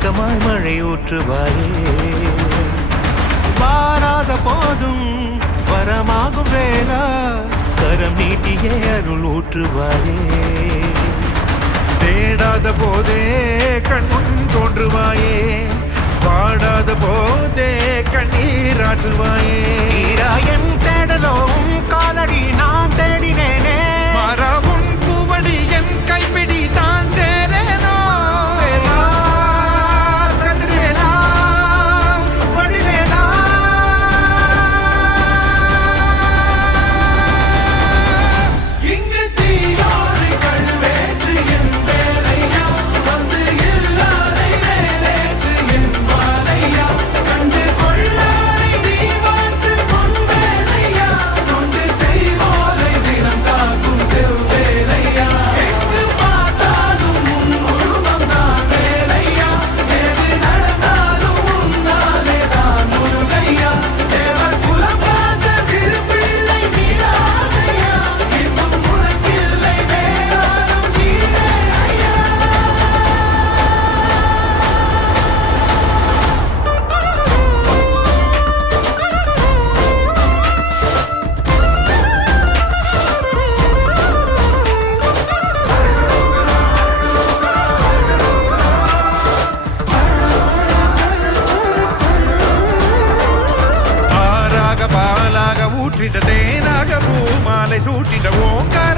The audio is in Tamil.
மேகமாய் மழை ஊற்றுவாயே வாராத போதும் வரமாகும் வேளா கரம் நீட்டியே அருள் ஊற்றுவாயே தேடாத போதே கண்முன் தோன்றுவாயே பாடாத போதே கண்ணீராற்றுவாயே என் தேடலும் காலடி நான் தேடினேனே மாறாவும் பூவடி என் கைப்பிடி தான் சேரேனோ கதிர்வேலா வடிவேலா இங்கு தீயோடு கழுவேற்று என் வேலையா வந்து எல்லாரை மேலேற்று என் வாழையா கண்டு கொள்ளாரை நீ மாற்று பொன் வேலையா கொண்டு செய்வோரை தினம் காக்கும் செவ்வேலையா எங்கு பார்த்தாலும் உன் உருவம் தான் வேலையா எது நடந்தாலும் உன்னாலே தான் முருகையா தேவர் குலம் பார்த்த சிறு பிள்ளை நீராதையா இன்னும் உனக்கில்லை வேறாரும் நீரே ஐயா ஆறாக பாலாக ஊற்றிட்ட தேனாக பூமாலை சூட்டிட்ட ஓங்கார